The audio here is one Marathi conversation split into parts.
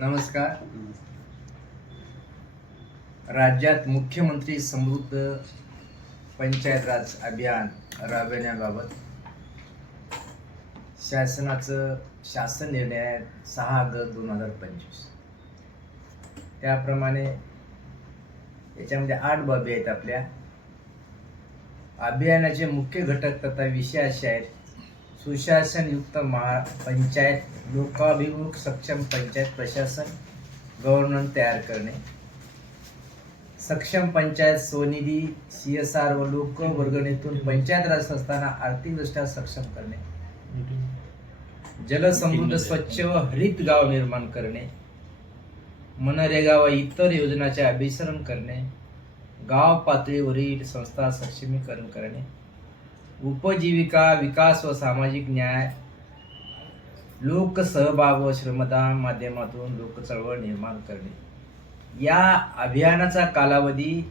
नमस्कार. राज्यात मुख्यमंत्री समृद्ध पंचायत राज अभियान राबविण्याबाबत शासनाचं शासन निर्णय आहे सहा ऑगस्ट दोन हजार पंचवीस. त्याप्रमाणे याच्यामध्ये आठ बाबी आहेत आपल्या. अभियानाचे मुख्य घटक तथा विषय असे आहेत. सुशासनयुक्त महा पंचायत लोकाभिमुख सक्षम पंचायत प्रशासन गव्हर्नर तयार करणे. सक्षम पंचायत स्वनिधी सी एस आर व लोक वर्गणीतून पंचायत राज संस्थांना आर्थिकदृष्ट्या सक्षम करणे. जलसमृद्ध स्वच्छ व हरित गाव निर्माण करणे. मनरेगा व इतर योजनाचे अभिसरण करणे. गाव पातळीवरील संस्था सक्षमीकरण करणे. उपजीविका विकास व सामाजिक न्याय. लोकसहभाग व श्रमदान माध्यमातून लोकचळवळ निर्माण करणे. या अभियानाचा कालावधी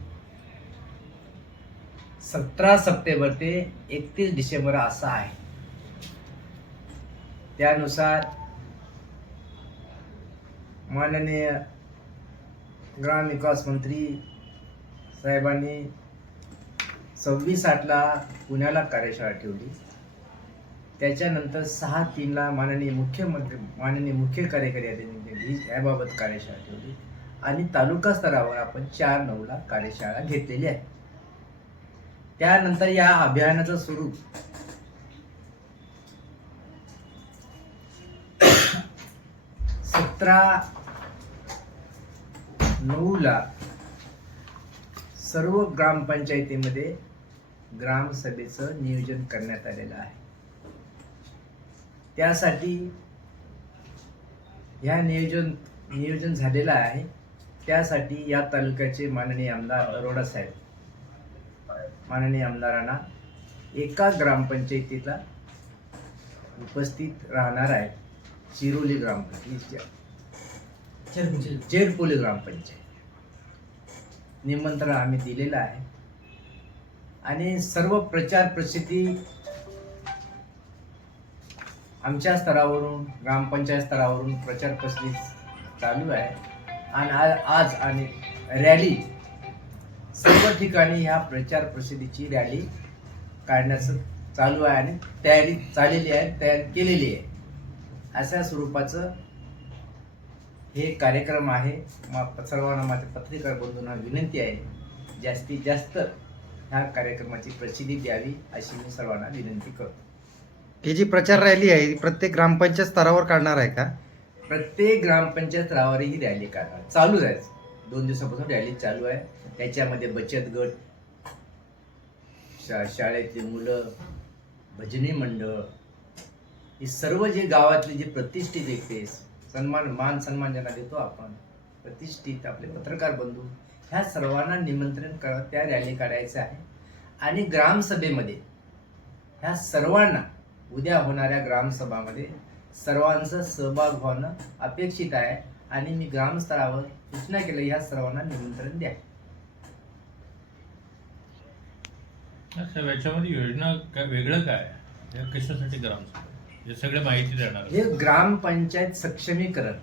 सतरा सप्टेंबर ते एकतीस डिसेंबर असा आहे. त्यानुसार माननीय ग्रामविकास मंत्री साहेबांनी सव्वीस आठला पुण्याला कार्यशाळा ठेवली. त्याच्यानंतर सहा तीनला माननीय मुख्यमंत्री माननीय मुख्य कार्यकारी अधिकारी याबाबत कार्यशाळा ठेवली. आणि तालुका स्तरावर आपण चार नऊला कार्यशाळा घेतलेली आहे. त्यानंतर या अभियानाचं स्वरूप. सतरा नऊला सर्व ग्रामपंचायतीमध्ये ग्रामसभेचं नियोजन करण्यात आलेलं आहे. त्यासाठी ह्या नियोजन नियोजन झालेलं आहे. त्यासाठी या तालुक्याचे माननीय आमदार अरोडा साहेब माननीय आमदारांना एका ग्रामपंचायतीला उपस्थित राहणार आहे चिरोली ग्रामपंचायत. चेरपोली ग्रामपंचायत. निमंत्रण आम्ही दिलेलं आहे. आणि सर्व प्रचार प्रसिद्धी आमच्या स्तरावरून ग्रामपंचायत स्तरावरून प्रचार प्रसिद्धी चालू आहे. आणि आज आज आणि रॅली सर्व ठिकाणी ह्या प्रचार प्रसिद्धीची रॅली काढण्याचं चालू आहे आणि तयारी चाललेली आहे तयार केलेली आहे. अशा स्वरूपाचं हे कार्यक्रम आहे. मा- सर्वांना माझ्या पत्रकार बंधूंना विनंती आहे जास्तीत जास्त ह्या कार्यक्रमाची प्रसिद्धी द्यावी अशी मी सर्वांना विनंती करतो. ही जी प्रचार रॅली आहे प्रत्येक ग्रामपंचायत स्तरावर काढणार आहे का? प्रत्येक ग्रामपंचायत स्तरावर ही रॅली काढणार. चालू आहे. दोन दिवसापासून रॅली चालू आहे. त्याच्यामध्ये बचत गट शा शाळेतली मुलं भजनी मंडळ ही सर्व जे गावातले जे प्रतिष्ठित व्यक्ती सन्मान मान सन्मान ज्यांना देतो आपण प्रतिष्ठित आपले पत्रकार बंधू ह्या सर्वांना निमंत्रण करत त्या रॅली काढायचं आहे. आणि ग्रामसभेमध्ये ह्या सर्वांना उद्या होणाऱ्या ग्रामसभामध्ये सर्वांचा सहभाग होणं अपेक्षित आहे. आणि मी ग्रामस्तरावर सूचना केली ह्या सर्वांना निमंत्रण द्या. साहेब याच्यामध्ये योजना काय वेगळं काय कशासाठी ग्रामसभा? हे सगळे माहिती देणार. हे ग्रामपंचायत सक्षमीकरण.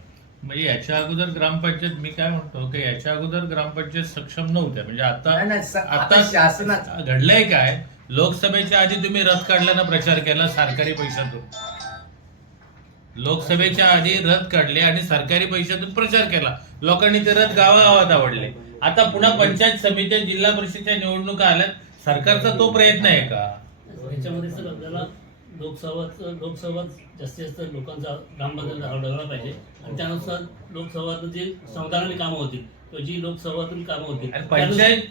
म्हणजे याच्या अगोदर ग्रामपंचायत मी काय म्हणतो की याच्या अगोदर ग्रामपंचायत सक्षम नव्हत्या. म्हणजे आता नाही, नाही, स- आता आता शासनात घडलंय काय? लोकसभेच्या आधी तुम्ही रथ काढल्यानं प्रचार केला सरकारी पैशातून. लोकसभेच्या आधी रथ काढले आणि सरकारी पैशातून प्रचार केला. लोकांनी ते रथ गावागावात आवडले. आता पुन्हा पंचायत समित्या जिल्हा परिषदच्या निवडणुका आल्यात. सरकारचा तो प्रयत्न आहे का? याच्यामध्ये सर आपल्याला लोकसभा लोकसभा जास्तीत जास्त लोकांचा ग्रामपंचायत आढळला पाहिजे. आणि त्यानुसार लोकसभातून जी संविधानाने कामं होतील किंवा जी लोकसभातून कामं होतील आणि पंचायत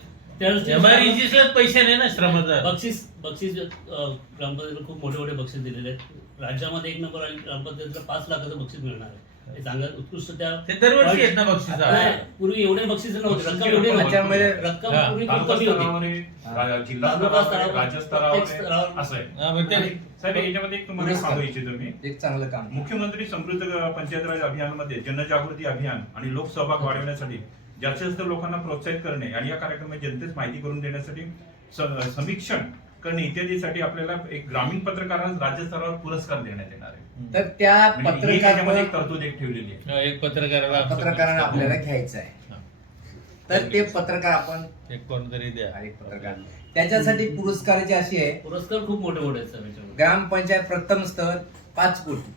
पैसे नाही ना श्रमदान बक्षीस बक्षीस ग्रामपंचायतीला खूप मोठे मोठे बक्षीस दिलेले आहेत. राज्यामध्ये एक नंबर आणि ग्रामपंचायतीला पाच लाखाचं बक्षीस मिळणार आहे. हे चांगलं उत्कृष्ट त्या ते दरवर्षी ना बक्षीस. पूर्वी एवढे बक्षीस नव्हते रक्कम एवढी नव्हती. त्याच्यामध्ये रक्कम हा, पूर्वी खूप तालुका कमी होती. स्तरावर, रा- जिल्हा तालुका स्तरावर, स्तरावर, राज्य प्रत्येक स्तरावर स्तरावर. असं आहे. हा, मग ते- आणि साहेब याच्यामध्ये एक तुम्हाला सांगू इच्छितो मी. एक चांगलं काम. मुख्यमंत्री समृद्ध पंचायत राज अभियानामध्ये जनजागृती अभियान आणि लोकसहभाग वाढवण्यासाठी जास्तीत जास्त लोकांना प्रोत्साहित करणे आणि या कार्यक्रमात जनतेस माहिती करून देण्यासाठी स- समीक्षण करणे इत्यादीसाठी आपल्याला एक ग्रामीण पत्रकारांना राज्य स्तरावर पुरस्कार देण्यात येणार आहे. तर त्या म्हणजे ही त्याच्यामध्ये एक पत्रकार तरतूद एक ठेवलेली आहे. एक पत्रकाराला पत्रकारांना आपल्याला घ्यायचं आहे. तर ते पत्रकार आपण एक कोणतरी द्या. अरे पत्रकार. त्याच्यासाठी पुरस्काराची अशी आहे. पुरस्कार खूप मोठे मोठे आहेत सर याच्यामध्ये. ग्रामपंचायत प्रथम स्तर पाच कोटी.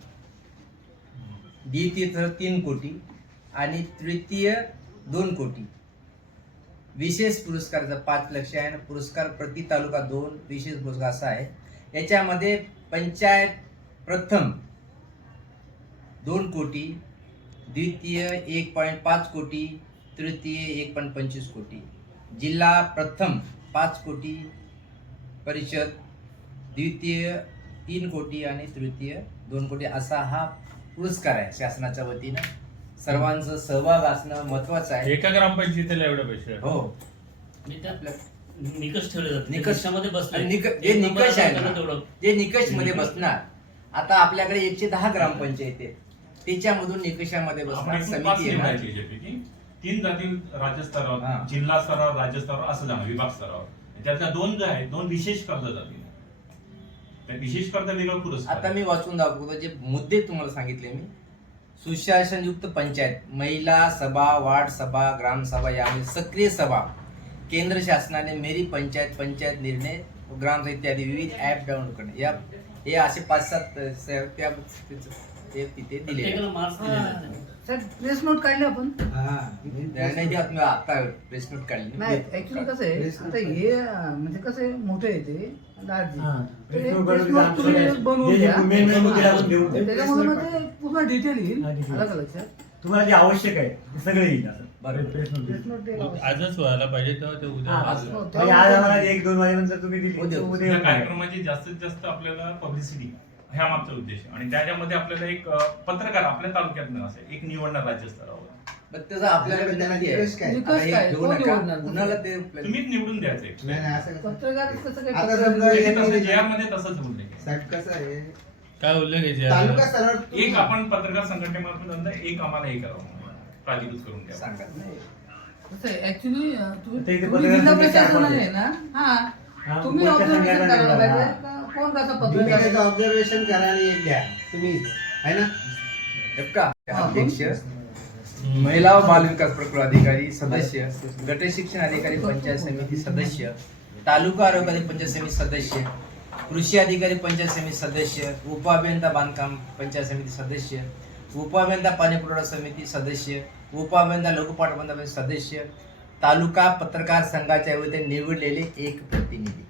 द्वितीय स्तर तीन कोटी. आणि तृतीय दोन कोटी. विशेष पुरस्काराचा पाच लक्ष आहे आणि पुरस्कार प्रति तालुका दोन विशेष पुरस्कार असा आहे. याच्यामध्ये पंचायत प्रथम दोन कोटी द्वितीय एक पॉईंट पाच कोटी तृतीय एक पॉईंट पंचवीस कोटी. जिल्हा प्रथम पाच कोटी परिषद द्वितीय तीन कोटी आणि तृतीय दोन कोटी असा हा पुरस्कार आहे शासनाच्या वतीनं. सर्वांचं सहभाग असणं महत्वाचं आहे. एका ग्रामपंचायतीला एवढे पैसे? हो. निकष ठेवले जातात. निकष- निकषामध्ये बसले आणि निक- जे एक नंबर निकष आहे ना, तेवढं. जे निकषमध्ये बसणार. आता आपल्याकडे एकशे दहा ग्रामपंचायत आहेत. त्याच्यामधून निकषामध्ये आपण बसणार एकूण पाच समिती येणार. निवडायची याच्यापैकी तीन जातील राज्य हा. स्तरावर जिल्हा स्तरावर राज्य स्तरावर असं जाणार विभाग स्तरावर. त्यातल्या दोन जे आहेत दोन विशेष कर्ज जातील त्या विशेष कर्ज वेगळा पुरस्कार. आता मी वाचून दाखवतो जे मुद्दे तुम्हाला सांगितले मी. सुशासनयुक्त पंचायत महिला सभा वार्ड सभा ग्रामसभा यामध्ये सक्रिय सभा. केंद्र शासनाने मेरी पंचायत पंचायत निर्णय ग्राम इत्यादी विविध ऍप डाउनलोड करणे. या हे असे पाच सात त्या ते तिथे दिले साहेब प्रेस नोट काढले आपण. आता प्रेस नोट काढली नाही ऍक्च्युली कसं आहे आता हे म्हणजे कसं आहे मोठे आहे ते. त्याच्यामध्ये मग ते पूर्ण डिटेल येईल. हा, detail. अलग लक्षात तुम्हाला जे आवश्यक आहे ते सगळं येईल असं. आजच व्हायला पाहिजे तेव्हा ते उद्या. म्हणजे आज आम्हाला एक दोन वाजेनंतर तुम्ही दिली. उद्या. कार्यक्रमाची जास्तीत जास्त आपल्याला पब्लिसिटी ह्या मागचा उद्देश आहे. आणि त्याच्यामध्ये आपल्याला एक अ, पत्रकार आपल्या तालुक्यात असेल एक निवडणार राज्य स्तरावर मग त्याचं आपल्याला विनंती आहे निकष काय? आता काय? घेऊ कोण नका. निवडणार? कुणाला ते तुम्हीच निवडून द्यायचे पत्रकार कसं काय आता पत्रकार- समजा जे तसंच उल्लेख आहे. साहेब कसं आहे काय उल्लेख आहे तालुका याच्यात? स्तरावर एक आपण पत्रकार संघटनेमार्फत नंतर एक आम्हाला हे करावं प्राधिकृत करून द्या आहे ऍक्च्युली तुम्ही ते इथे तुम्ही पत्रकार जिल्हा संघाचे प्रशासन आपण आहे ना हा तुम्ही कोणत्या ऑब्झर्वेशन संघाला करायला? पाहिजे का कोण कसा तुम्ही पत्रकार त्याचं ऑब्झर्वेशन करा आणि एक द्या तुम्ही आहे ना अध्यक्ष महिला व बाल विकास प्रकल्प अधिकारी सदस्य गट शिक्षण अधिकारी पंचायत समिती सदस्य तालुका आरोग्य अधिकारी पंचायत समिती सदस्य कृषी अधिकारी पंचायत समिती सदस्य उपअभियंता बांधकाम पंचायत समिती सदस्य उपअभियंता पाणी पुरवठा समिती सदस्य उपअभियंता लघु पाटबंधा समिती सदस्य तालुका पत्रकार संघाच्या वतीने निवडलेले एक प्रतिनिधी.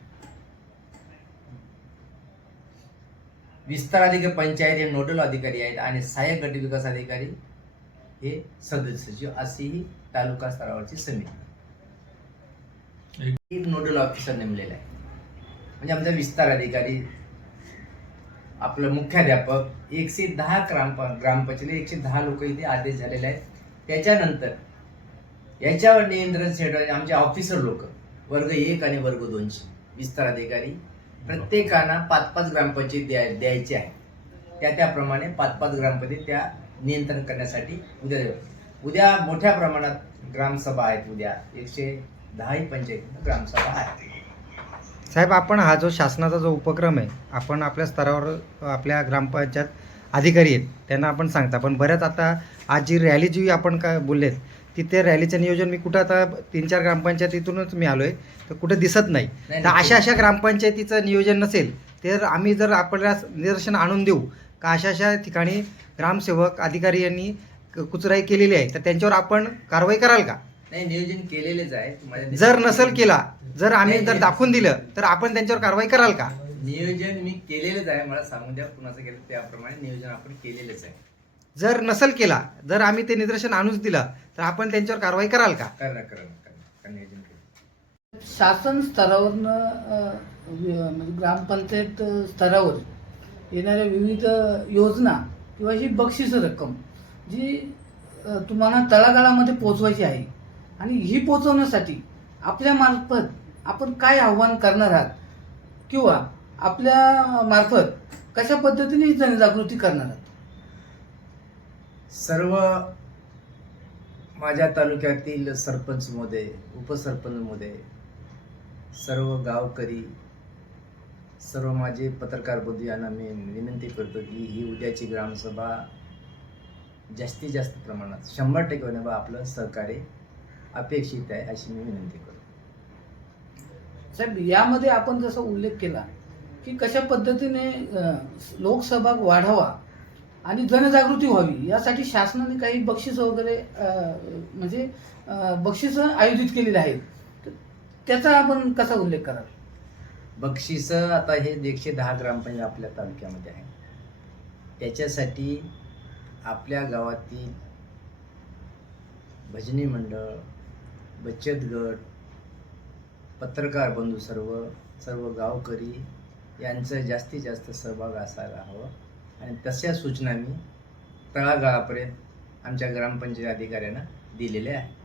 विस्तार अधिकारी पंचायत हे नोडल अधिकारी आहेत आणि सहाय्यक गट विकास अधिकारी हे सदस्य सचिव अशी ही तालुका स्तरावरची समिती. एक नोडल ऑफिसर नेमलेला आहे. म्हणजे आमचा विस्तार अधिकारी आपलं मुख्याध्यापक एकशे दहा ग्राम ग्रामपंचायत एकशे दहा लोक इथे आदेश झालेले आहेत. त्याच्यानंतर याच्यावर नियंत्रण सेट आमचे ऑफिसर लोक वर्ग एक आणि वर्ग दोनचे विस्तार अधिकारी प्रत्येकांना पाच पाच ग्रामपंचायत द्याय द्यायची आहे. त्या त्याप्रमाणे पाच पाच ग्रामपंचायत त्या नियंत्रण करण्यासाठी उद्या उद्या मोठ्या प्रमाणात ग्रामसभा आहेत उद्या. एकशे दहाही पंचायत ग्रामसभा आहेत. साहेब आपण हा जो शासनाचा जो उपक्रम आहे आपण आपल्या स्तरावर आपल्या ग्रामपंचायत अधिकारी आहेत त्यांना आपण सांगता. पण बऱ्याच आता आज जी रॅली जी आपण काय बोललेत तिथे रॅलीचं नियोजन मी कुठं आता तीन चार ग्रामपंचायतीतूनच मी आलो आहे तर कुठं दिसत नाही. तर. अशा अशा ग्रामपंचायतीचं नियोजन नसेल तर आम्ही जर आपल्याला निदर्शन आणून देऊ का अशा अशा ठिकाणी ग्रामसेवक अधिकारी यांनी कुचराई केलेली आहे तर त्यांच्यावर आपण कारवाई कराल का? नाही नियोजन केलेलेच आहे. जर नसेल केला जर आम्ही जर. दाखवून दिलं तर आपण त्यांच्यावर कारवाई कराल का? नियोजन मी केलेलंच आहे. मला सांगून द्या कुणाचं केलं त्याप्रमाणे नियोजन आपण केलेलंच आहे. जर नसेल केला जर आम्ही ते निदर्शन आणूनच दिलं तर आपण त्यांच्यावर कारवाई कराल का? करणार करणार करणार. नियोजन केलं शासन स्तरावरनं म्हणजे ग्रामपंचायत स्तरावर येणाऱ्या विविध योजना किंवा ही बक्षीस रक्कम जी अं, तुम्हाला तळागाळामध्ये पोचवायची आहे. आणि ही पोचवण्यासाठी आपल्या मार्फत आपण काय आव्हान करणार आहात? किंवा आपल्या मार्फत कशा पद्धतीने ही जनजागृती करणार आहात? सर्व माझ्या तालुक्यातील सरपंच मोदे उपसरपंच मोदे सर्व गावकरी सर्व माझे पत्रकार बंधू यांना मी विनंती करतो की ही उद्याची ग्रामसभा जास्तीत जास्त प्रमाणात शंभर टक्के होण्याबा आपलं सहकार्य अपेक्षित आहे अशी मी विनंती करतो. साहेब यामध्ये आपण जसा उल्लेख केला की कशा पद्धतीने लोकसभा वाढावा आणि जनजागृती व्हावी. यासाठी शासनाने काही बक्षीस वगैरे म्हणजे बक्षिसं आयोजित केलेली आहेत. तर त्याचा आपण कसा उल्लेख कराल? बक्षिसं आता हे एकशे दहा ग्रामपंचायत आपल्या तालुक्यामध्ये आहे त्याच्यासाठी आपल्या गावातील भजनी मंडळ बचत गट पत्रकार बंधू सर्व सर्व गावकरी यांचं जास्तीत जास्त सहभाग असायला हवं. आणि तशा सूचना मी तळागाळापर्यंत आमच्या ग्रामपंचायत अधिकाऱ्यांना दिलेल्या आहेत.